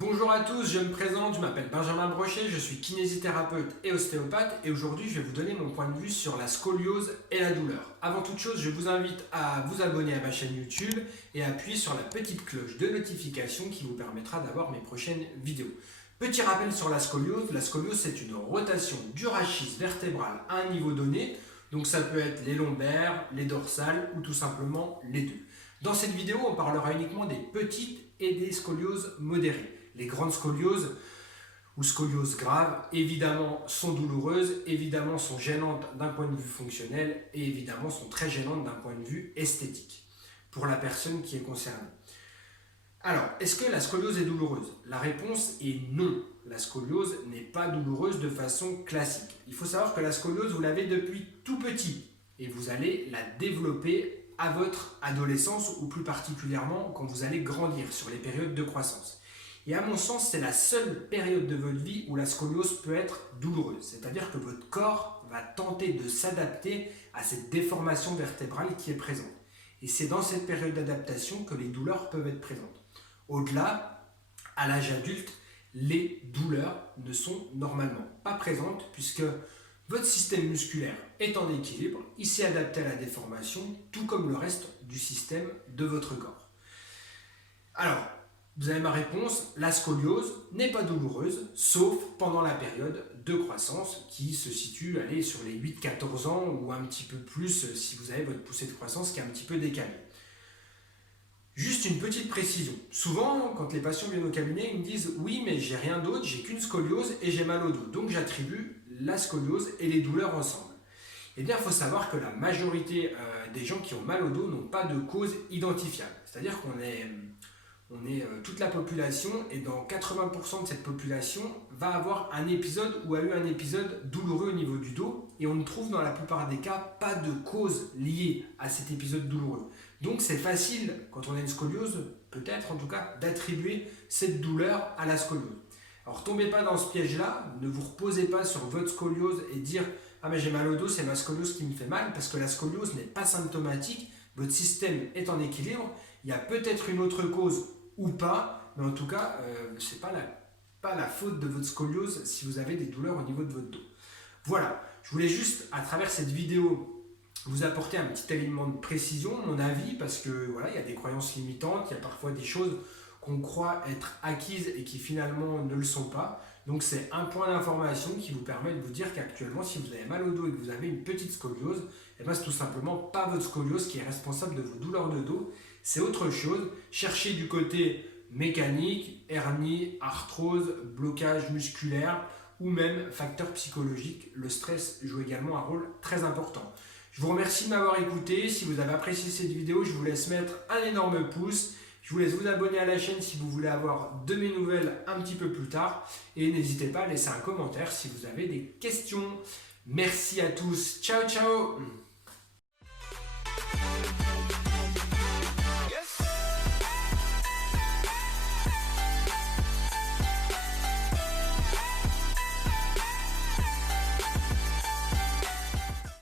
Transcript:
Bonjour à tous, je me présente, je m'appelle Benjamin Brochet, je suis kinésithérapeute et ostéopathe et aujourd'hui je vais vous donner mon point de vue sur la scoliose et la douleur. Avant toute chose, je vous invite à vous abonner à ma chaîne YouTube et à appuyer sur la petite cloche de notification qui vous permettra d'avoir mes prochaines vidéos. Petit rappel sur la scoliose c'est une rotation du rachis vertébral à un niveau donné, donc ça peut être les lombaires, les dorsales ou tout simplement les deux. Dans cette vidéo, on parlera uniquement des petites et des scolioses modérées. Les grandes scolioses ou scolioses graves, évidemment, sont douloureuses, évidemment, sont gênantes d'un point de vue fonctionnel et évidemment, sont très gênantes d'un point de vue esthétique pour la personne qui est concernée. Alors, est-ce que la scoliose est douloureuse? La réponse est non. La scoliose n'est pas douloureuse de façon classique. Il faut savoir que la scoliose, vous l'avez depuis tout petit et vous allez la développer à votre adolescence ou plus particulièrement quand vous allez grandir sur les périodes de croissance. Et à mon sens, c'est la seule période de votre vie où la scoliose peut être douloureuse. C'est-à-dire que votre corps va tenter de s'adapter à cette déformation vertébrale qui est présente. Et c'est dans cette période d'adaptation que les douleurs peuvent être présentes. Au-delà, à l'âge adulte, les douleurs ne sont normalement pas présentes puisque votre système musculaire est en équilibre, il s'est adapté à la déformation, tout comme le reste du système de votre corps. Alors, vous avez ma réponse, la scoliose n'est pas douloureuse, sauf pendant la période de croissance qui se situe sur les 8-14 ans ou un petit peu plus si vous avez votre poussée de croissance qui est un petit peu décalée. Juste une petite précision. Souvent, quand les patients viennent au cabinet, ils me disent « Oui, mais j'ai rien d'autre, j'ai qu'une scoliose et j'ai mal au dos. » Donc j'attribue la scoliose et les douleurs ensemble. Eh bien, il faut savoir que la majorité des gens qui ont mal au dos n'ont pas de cause identifiable. C'est-à-dire toute la population et dans 80% de cette population va avoir un épisode ou a eu un épisode douloureux au niveau du dos et on ne trouve dans la plupart des cas pas de cause liée à cet épisode douloureux. Donc c'est facile quand on a une scoliose, peut-être en tout cas, d'attribuer cette douleur à la scoliose. Alors tombez pas dans ce piège-là, ne vous reposez pas sur votre scoliose et dire « Ah mais j'ai mal au dos, c'est ma scoliose qui me fait mal » parce que la scoliose n'est pas symptomatique, votre système est en équilibre, il y a peut-être une autre cause ou pas, mais en tout cas, ce n'est pas la faute de votre scoliose si vous avez des douleurs au niveau de votre dos. Voilà, je voulais juste, à travers cette vidéo, vous apporter un petit élément de précision, mon avis, parce que voilà, il y a des croyances limitantes, il y a parfois des choses qu'on croit être acquises et qui finalement ne le sont pas. Donc c'est un point d'information qui vous permet de vous dire qu'actuellement, si vous avez mal au dos et que vous avez une petite scoliose, eh ben, c'est tout simplement pas votre scoliose qui est responsable de vos douleurs de dos, c'est autre chose. Cherchez du côté mécanique, hernie, arthrose, blocage musculaire ou même facteur psychologique. Le stress joue également un rôle très important. Je vous remercie de m'avoir écouté. Si vous avez apprécié cette vidéo, je vous laisse mettre un énorme pouce. Je vous laisse vous abonner à la chaîne si vous voulez avoir de mes nouvelles un petit peu plus tard. Et n'hésitez pas à laisser un commentaire si vous avez des questions. Merci à tous. Ciao, ciao!